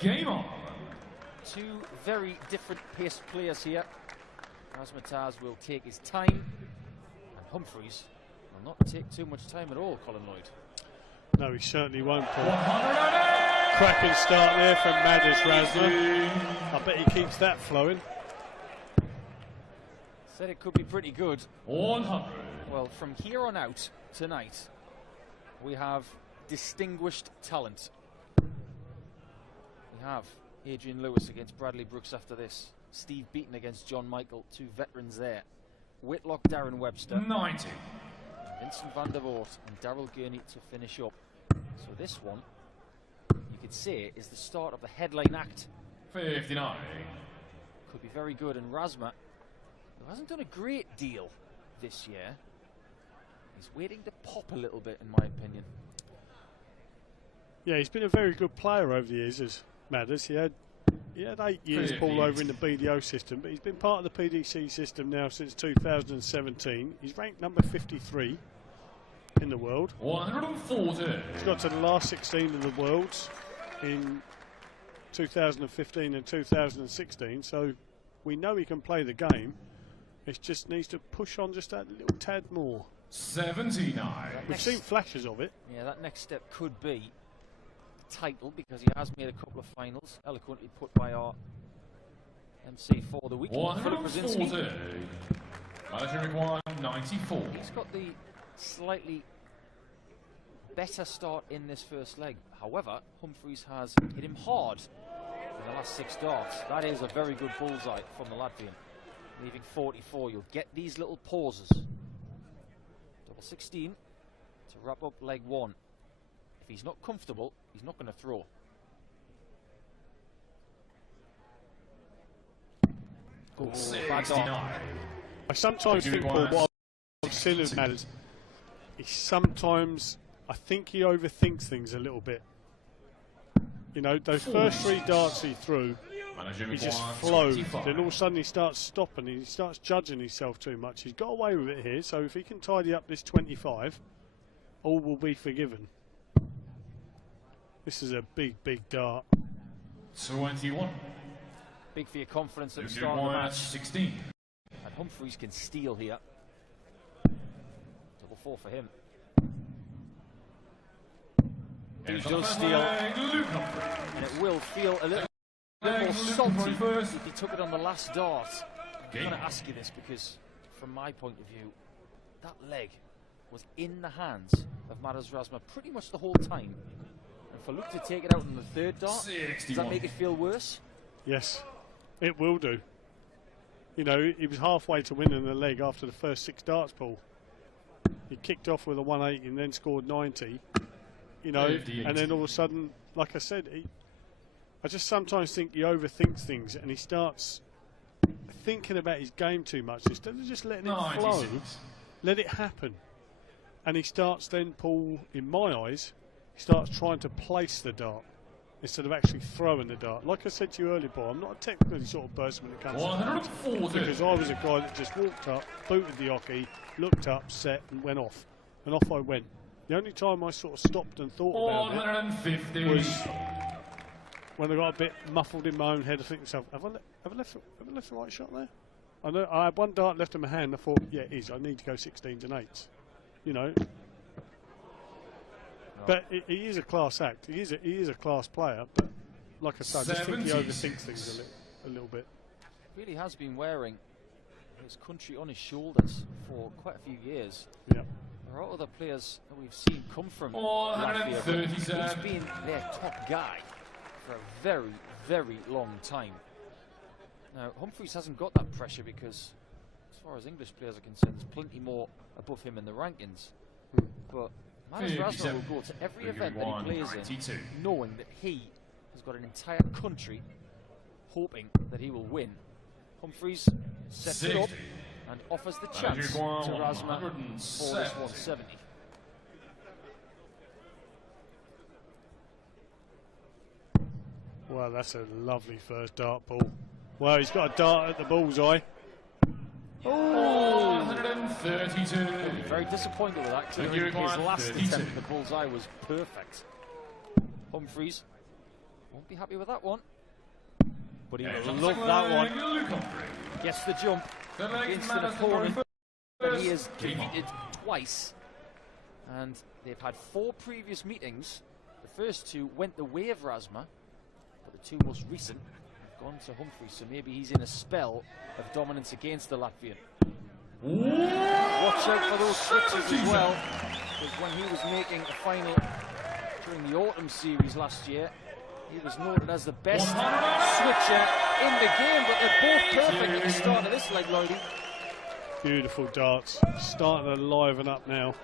Game on. Two very different paced players here. Razma will take his time, and Humphries will not take too much time at all, Colin Lloyd. No, he certainly won't, Paul. Cracking start there from Madars Razma. I bet he keeps that flowing. Said it could be pretty good. 100. Well, from here on out tonight, we have distinguished talent. We have Adrian Lewis against Bradley Brooks after this. Steve Beaton against John Michael, two veterans there. Whitlock, Darren Webster. 90. Vincent van der Voort and Daryl Gurney to finish up. So this one, you could say, is the start of the headline act. 59. Could be very good. And Razma, who hasn't done a great deal this year, he's waiting to pop a little bit, in my opinion. Yeah, he's been a very good player over the years as Madars. He had 8 years, Paul, over in the BDO system, but he's been part of the PDC system now since 2017. He's ranked number 53 in the world. 140. He's got to the last 16 of the Worlds in 2015 and 2016, so we know he can play the game. It just needs to push on just that little tad more. 79. We've seen flashes of it. Yeah, that next step could be title, because he has made a couple of finals, eloquently put by our MC for the week, Philip Brzezinski. Managing 194. He's got the slightly better start in this first leg. However, Humphries has hit him hard in the last 6 darts. That is a very good bullseye from the Latvian. Leaving 44, you'll get these little pauses. Double 16 to wrap up leg 1. If he's not comfortable, he's not going to throw. Bad dart. I sometimes think, Paul, what I've seen of Madars, I think he overthinks things a little bit. You know, those first 3 darts he threw, he just flowed. Then all of a sudden he starts stopping, he starts judging himself too much. He's got away with it here, so if he can tidy up this 25, all will be forgiven. This is a big, big dart. 21. Big for your confidence at the start of the match. 16. And Humphries can steal here. Double 4 for him. He does steal, and it will feel a little more salty if he took it on the last dart. I'm going to ask you this because, from my point of view, that leg was in the hands of Madars Razma pretty much the whole time. And for Luke to take it out on the 3rd dart, 61. Does that make it feel worse? Yes, it will do. You know, he was halfway to winning the leg after the first 6 darts, Paul. He kicked off with a 180 and then scored 90. You know, 58. And then all of a sudden, like I said, I just sometimes think he overthinks things and he starts thinking about his game too much. Instead of just letting it flow, let it happen. And he starts then, Paul, in my eyes, he starts trying to place the dart instead of actually throwing the dart. Like I said to you earlier, Paul, I'm not a technical sort of person when it comes to that, because I was a guy that just walked up, booted the hockey, looked up, set, and went off. And off I went. The only time I sort of stopped and thought about it was when I got a bit muffled in my own head. I think to myself, have I left the right shot there? I know I had 1 dart left in my hand. I thought, yeah, it is. I need to go 16s and 8s. You know. But he is a class act. He is a class player. But like I said, I just think he overthinks things a little bit. Really has been wearing his country on his shoulders for quite a few years. Yeah. There are other players that we've seen come from Latvia, but he's been their top guy for a very, very long time. Now, Humphries hasn't got that pressure because, as far as English players are concerned, there's plenty more above him in the rankings. But Madars Razma will go to every event that he plays in, knowing that he has got an entire country hoping that he will win. Humphries sets it up and offers the chance to Razma for this 170. Well, that's a lovely first dart, Paul. Well, he's got a dart at the bullseye. Oh, 132. Very disappointed with that. His last attempt at the bullseye was perfect. Humphries Won't be happy with that one. But he will love that one. Gets the jump against an opponent that he has defeated twice. And they've had 4 previous meetings. The first 2 went the way of Razma, but the 2 most recent have gone to Humphries, so maybe he's in a spell of dominance against the Latvian. Watch out for those switches as well, because when he was making a final during the autumn series last year, he was noted as the best switcher in the game, but they're both perfect at the start of this leg, Lloydie. Beautiful darts, starting to liven up now,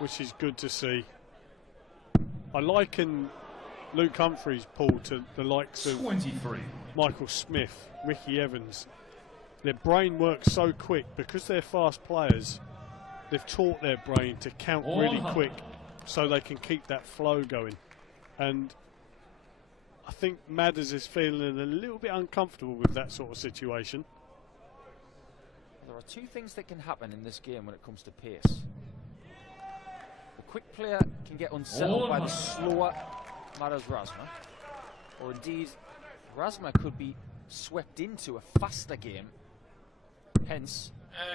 which is good to see. I liken Luke Humphries, Paul, to the likes of 23. Michael Smith, Ricky Evans. Their brain works so quick because they're fast players. They've taught their brain to count really quick so they can keep that flow going. And I think Madars is feeling a little bit uncomfortable with that sort of situation. There are 2 things that can happen in this game when it comes to pace. The quick player can get unsettled by the slower Madars Razma, or indeed Razma could be swept into a faster game, hence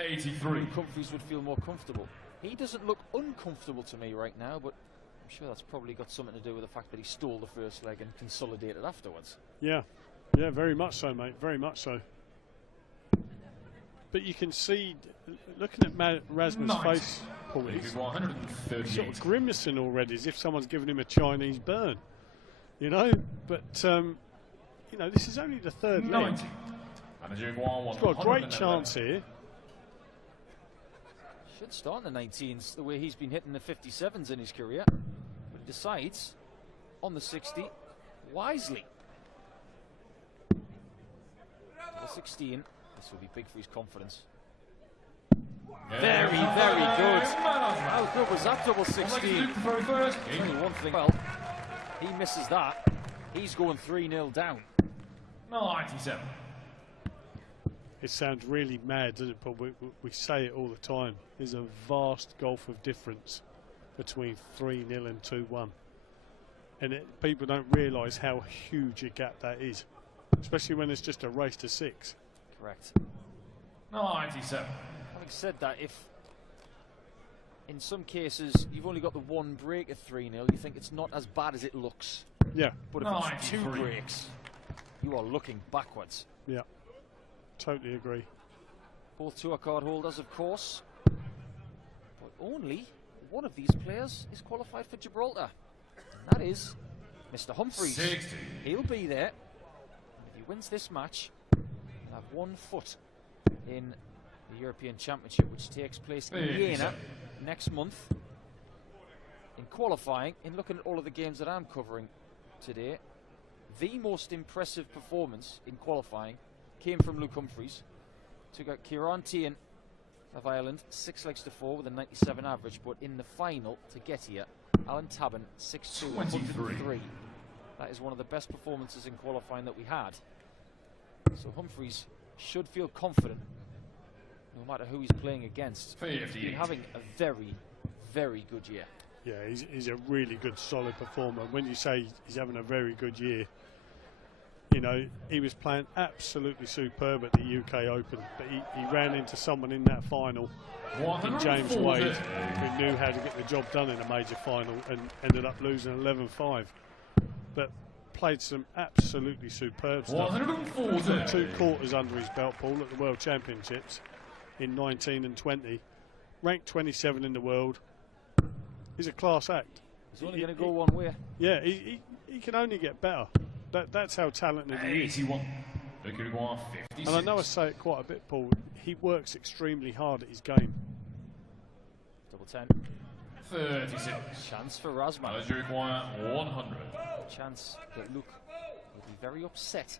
83. Humphries would feel more comfortable. He doesn't look uncomfortable to me right now, but I'm sure that's probably got something to do with the fact that he stole the first leg and consolidated afterwards. Yeah, very much so, mate, very much so. But you can see, looking at Razma's face, Paul, he's sort of grimacing already, as if someone's given him a Chinese burn, you know. But you know, this is only the 3rd leg. He's got a great chance here. Should start in the 19s, the way he's been hitting the 57s in his career. But he decides on the 60 wisely. The 16. This will be big for his confidence. Very, very good. How good was that double 16? Only one thing. Well, he misses that. He's going 3-0 down. 97. It sounds really mad, doesn't it, Paul? We say it all the time. There's a vast gulf of difference between 3-0 and 2-1. And people don't realise how huge a gap that is, especially when it's just a race to 6. Correct. 97. Having said that, if in some cases you've only got the 1 break at 3-0, you think it's not as bad as it looks. Yeah. But if it's 2 breaks, you are looking backwards. Yeah. Totally agree. Both tour card holders, of course. But only one of these players is qualified for Gibraltar. And that is Mr. Humphries. 60. He'll be there. And if he wins this match, he'll have 1 foot in the European Championship, which takes place in Vienna next month. In qualifying, in looking at all of the games that I'm covering today, the most impressive performance in qualifying came from Luke Humphries. Took out Kieran Tian of Ireland 6 legs to 4 with a 97 average, but in the final to get here, Alan Tabban 6-2, 103. That is one of the best performances in qualifying that we had. So Humphries should feel confident no matter who he's playing against. He's been having a very, very good year. Yeah, he's a really good, solid performer. When you say he's having a very good year, you know, he was playing absolutely superb at the UK Open, but he ran into someone in that final, in James Wade, who knew how to get the job done in a major final and ended up losing 11-5. But played some absolutely superb stuff. He's got 2 quarters under his belt, Paul, at the World Championships in 19 and 20. Ranked 27 in the world. He's a class act. He's only going to go one way. Yeah, he can only get better. That's how talented he is. 81. And I know I say it quite a bit, Paul. He works extremely hard at his game. Double 10. 36. Chance for Razma. As you require 100. Chance that Luke will be very upset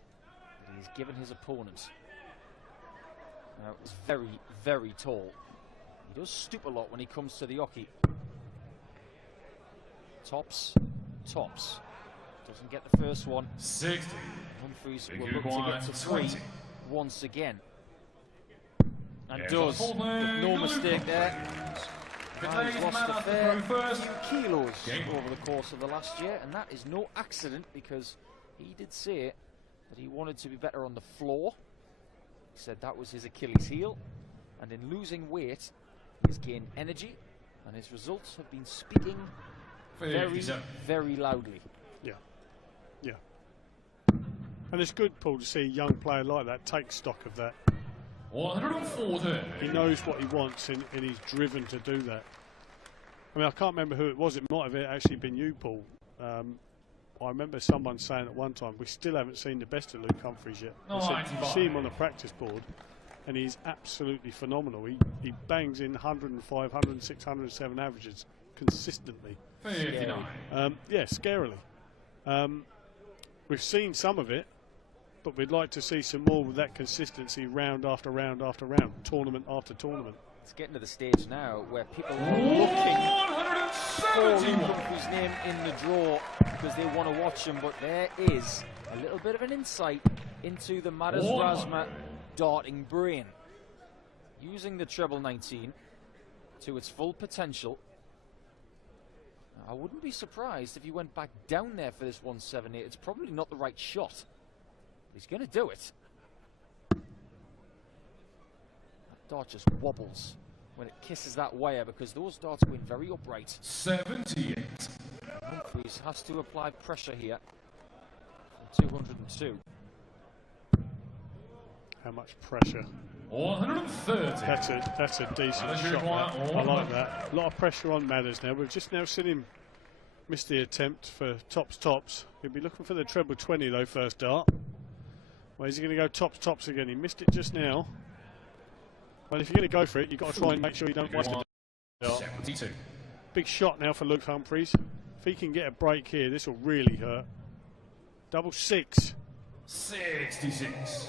that he's given his opponent. Now, he's very, very tall. He does stoop a lot when he comes to the hockey. Tops. Doesn't get the first one. 60. Humphries will look to get to 3 once again. And does, with no mistake there. He's lost a fair few kilos over the course of the last year, and that is no accident, because he did say that he wanted to be better on the floor. He said that was his Achilles heel, and in losing weight, he's gained energy, and his results have been speaking very, very loudly. Yeah, yeah. And it's good, Paul, to see a young player like that take stock of that. 140. He knows what he wants, and he's driven to do that. I mean, I can't remember who it was. It might have actually been you, Paul. I remember someone saying at one time, we still haven't seen the best of Luke Humphries yet. No, said, you see him on the practice board, and he's absolutely phenomenal. He bangs in 105, 106, 107 averages consistently. 59. Yeah, scarily. We've seen some of it, but we'd like to see some more with that consistency round after round after round, tournament after tournament. It's getting to the stage now where people are looking for Luke Humphries' name in the draw because they want to watch him, but there is a little bit of an insight into the Madars Razma darting brain. Using the treble 19 to its full potential. I wouldn't be surprised if he went back down there for this 178. It's probably not the right shot. He's going to do it. That dart just wobbles when it kisses that wire because those darts go in very upright. 78. Humphries has to apply pressure here. 202. How much pressure? 130. That's a decent shot. I like that. A lot of pressure on Madars now. We've just now seen him miss the attempt for tops. He'll be looking for the treble 20 though, first dart. Well, is he going to go tops again? He missed it just now. Well, if you're going to go for it, you've got to try and make sure you don't waste it. 72. Big shot now for Luke Humphries. If he can get a break here, this will really hurt. Double 6. 66.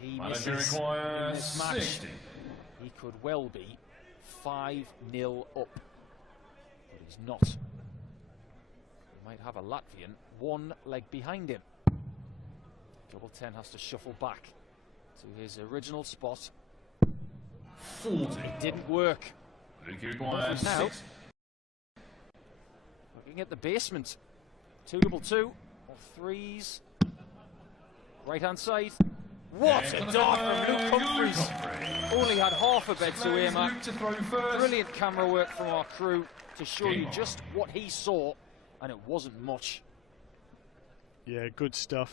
Key misses in this match. 60. He could well be 5-0 up, but he's not. He might have a Latvian one leg behind him. Double 10 has to shuffle back to his original spot. 40. It didn't work. Now, looking at the basement. 2-2 or threes. Right hand side. What a dart from Luke Humphries. Only had half a bed to aim at. Brilliant camera work from our crew to show you just what he saw, and it wasn't much. Yeah, good stuff.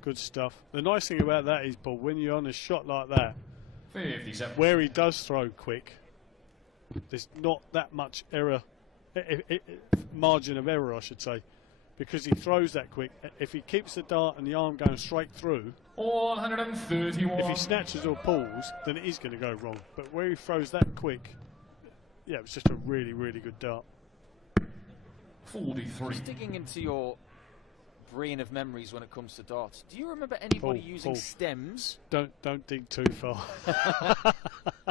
Good stuff. The nice thing about that is, Paul, when you're on a shot like that, 57. where he does throw quick, there's not that much error, margin of error, I should say, because he throws that quick. If he keeps the dart and the arm going straight through, 131. if he snatches or pulls, then it is going to go wrong. But where he throws that quick, yeah, it was just a really, really good dart. 43. Just digging into your brain of memories when it comes to darts. Do you remember anybody using stems? Don't dig too far.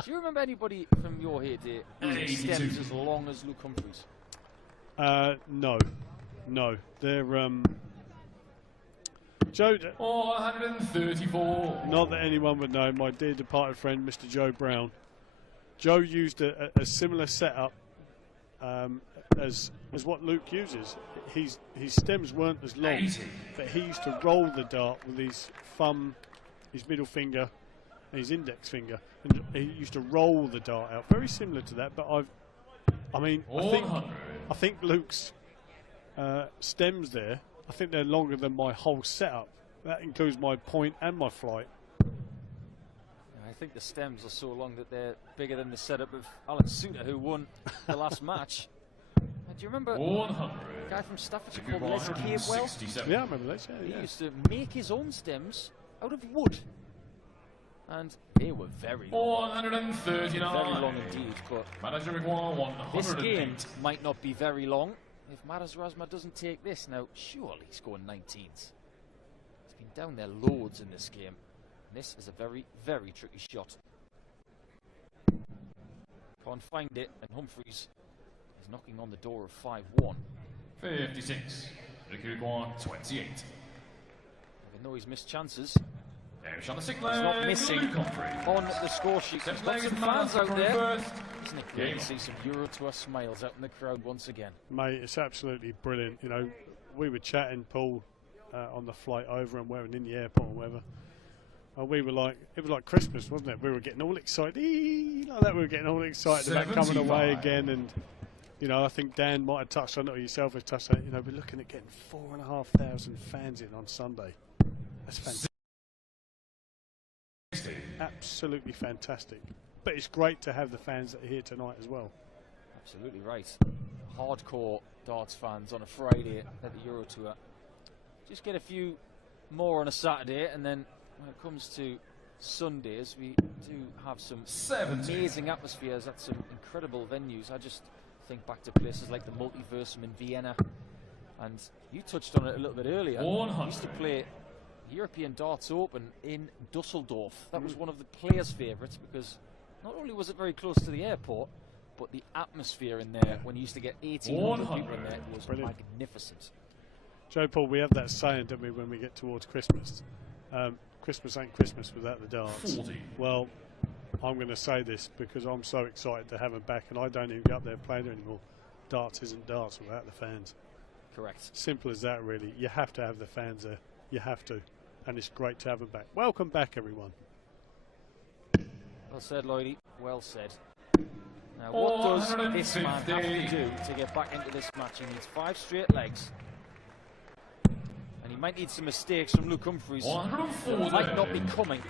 Do you remember anybody from your heyday using stems as long as Luke Humphries? No. They're Joe. 134. Not that anyone would know. My dear departed friend, Mr. Joe Brown. Joe used a similar setup as what Luke uses. His stems weren't as long, 80. but he used to roll the dart with his thumb, his middle finger, and his index finger, and he used to roll the dart out. Very similar to that, but I think Luke's stems there, I think they're longer than my whole setup. That includes my point and my flight. I think the stems are so long that they're bigger than the setup of Alan Suter, who won the last match. Do you remember a guy from Staffordshire called Les Capewell? Yeah, I remember Les. He used to make his own stems out of wood. And they were very long. 139. Very long indeed, but this game might not be very long if Madars Razma doesn't take this. Now, surely he's going 19s. He's been down there loads in this game. And this is a very, very tricky shot. Can't find it, and Humphries is knocking on the door of 5-1. 56. 28. Even though he's missed chances, There's on the He's not missing on the score sheet. There's lots of fans out there. Isn't it great to see some Euro Tour smiles out in the crowd once again? Mate, it's absolutely brilliant. You know, we were chatting, Paul, on the flight over and we're in the airport or whatever. And we were like, it was like Christmas, wasn't it? We were getting all excited, like that. We were getting all excited about coming away again. And, you know, I think Dan might have touched on it, or yourself have touched on it. You know, we're looking at getting 4,500 fans in on Sunday. That's fantastic. Absolutely fantastic. But it's great to have the fans that are here tonight as well. Absolutely right. Hardcore darts fans on a Friday at the Euro Tour. Just get a few more on a Saturday, and then when it comes to Sundays, we do have some amazing atmospheres at some incredible venues. I just think back to places like the Multiversum in Vienna, and you touched on it a little bit earlier. We used to play European Darts Open in Dusseldorf. That was one of the players' favourites, because not only was it very close to the airport, but the atmosphere in there, when you used to get 1,800 people in there, was magnificent. Joe Paul, we have that saying, don't we, when we get towards Christmas? Christmas ain't Christmas without the darts. 40. Well, I'm going to say this because I'm so excited to have them back, and I don't even go up there playing anymore. Darts isn't darts without the fans. Correct. Simple as that, really. You have to have the fans there. You have to. And it's great to have them back. Welcome back, everyone. Well said, Lloydie. Well said. Now, what does this man have to do to get back into this match? He needs 5 straight legs. And he might need some mistakes from Luke Humphries. Might not be coming.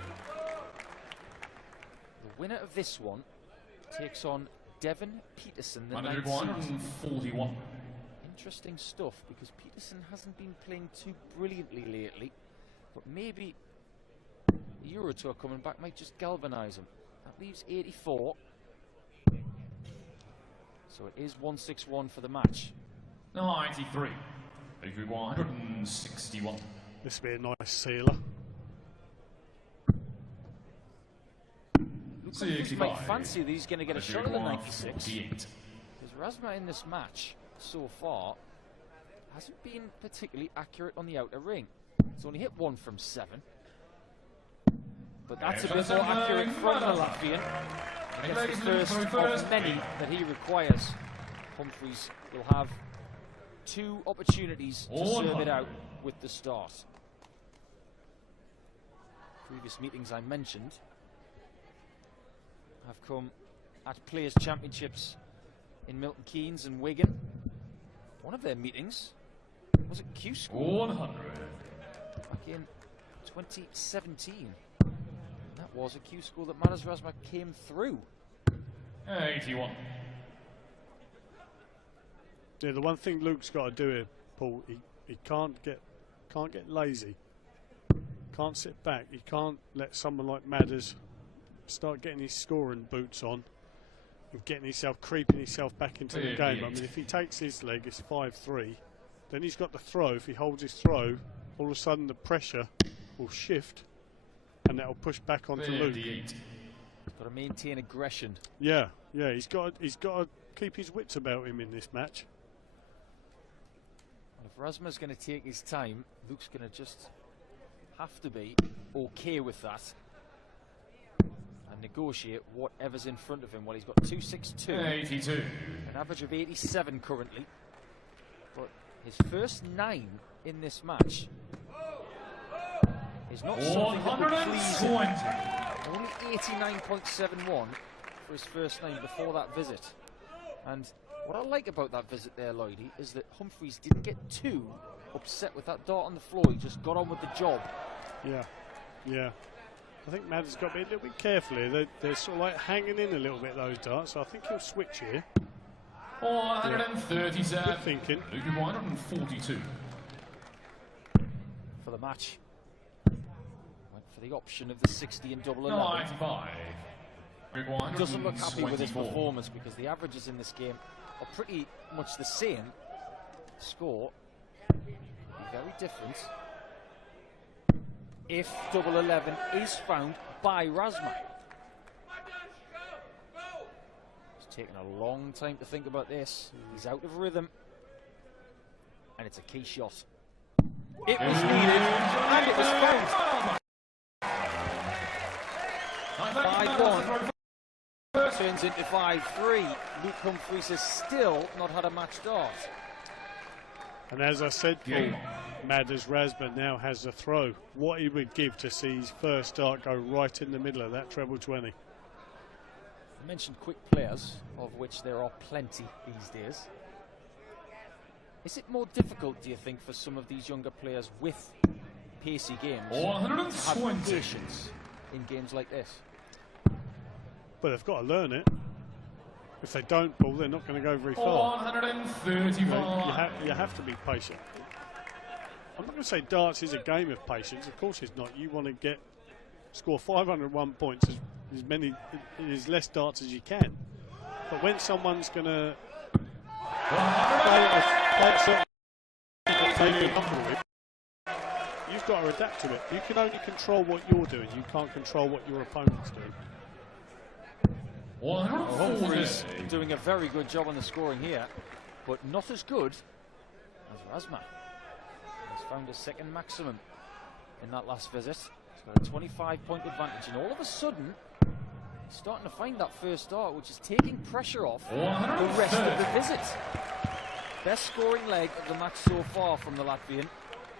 The winner of this one takes on Devon Peterson, the 9th. Interesting stuff, because Peterson hasn't been playing too brilliantly lately, but maybe the Euro Tour coming back might just galvanise him. That leaves 84. So it is 161 for the match. 93. 161. This will be a nice sealer. Luke Humphries might fancy that he's going to get a shot at the 96. Because Razma in this match so far hasn't been particularly accurate on the outer ring. He's only hit 1 from 7. But that's a bit more accurate from the Latvian. That's the first of many that he requires. Humphries will have 2 opportunities to serve it out with the start. Previous meetings I mentioned have come at Players' Championships in Milton Keynes and Wigan. One of their meetings was at Q School 100 back in 2017. That was a Q School that Madars Razma came through. 81. Yeah, the one thing Luke's got to do here, Paul, he can't get lazy. Can't sit back. He can't let someone like Madars start getting his scoring boots on and creeping himself back into the game. I mean, if he takes his leg, it's 5-3. Then he's got the throw. If he holds his throw, all of a sudden the pressure will shift, and that will push back onto Luke. He's got to maintain aggression. Yeah, he's got to keep his wits about him in this match. And if Razma's going to take his time, Luke's going to just have to be okay with that and negotiate whatever's in front of him. Well, he's got 262, 82. an average of 87 currently, but his first 9 in this match is not something that would please him. Only 89.71 for his first 9 before that visit. And what I like about that visit there, Lloydie, is that Humphries didn't get too upset with that dart on the floor. He just got on with the job. Yeah. I think Madars got to be a little bit careful here. They're sort of like hanging in a little bit, those darts. So I think he'll switch here. 437. Good thinking. 142. For the match. Went for the option of the 60 and double 11. 95. He doesn't look happy with his performance, because the averages in this game are pretty much the same. Score will be very different if double 11 is found by Razma. It's taken a long time to think about this. He's out of rhythm, and it's a key shot. It was needed, and it was found. turns into 5-3. Luke Humphries has still not had a match dart. And as I said, Paul, Madars Razma now has a throw. What he would give to see his first dart go right in the middle of that treble 20. I mentioned quick players, of which there are plenty these days. Is it more difficult, do you think, for some of these younger players with pacey games to have patience in games like this? But they've got to learn it. If they don't, Paul, they're not going to go very far. 135. You have to be patient. I'm not going to say darts is a game of patience. Of course it's not. You want to score 501 points, as less darts as you can. But when someone's going to play a certain that they feel comfortable with, you've got to adapt to it. You can only control what you're doing. You can't control what your opponent's doing. Humphries doing a very good job on the scoring here, but not as good as Razma. He's found his second maximum in that last visit. He's got a 25-point advantage, and all of a sudden, he's starting to find that first dart, which is taking pressure off the rest of the visit. Best scoring leg of the match so far from the Latvian,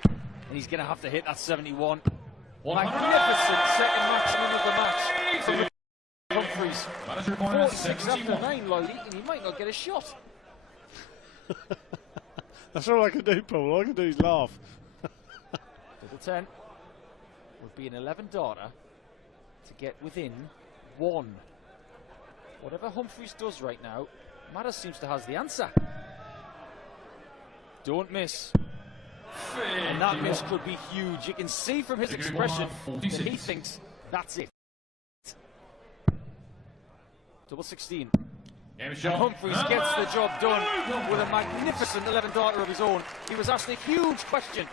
and he's going to have to hit that 71. Magnificent second maximum of the match from Humphries. 46 after 9, Lloydie, and he might not get a shot. That's all I can do, Paul. All I can do is laugh. Double 10 would be an 11-darter to get within 1. Whatever Humphries does right now, Madars seems to have the answer. Don't miss. And that miss could be huge. You can see from his expression that he thinks that's it. Double 16. And Humphries gets the job done with a magnificent 11-darter of his own. He was asked a huge question.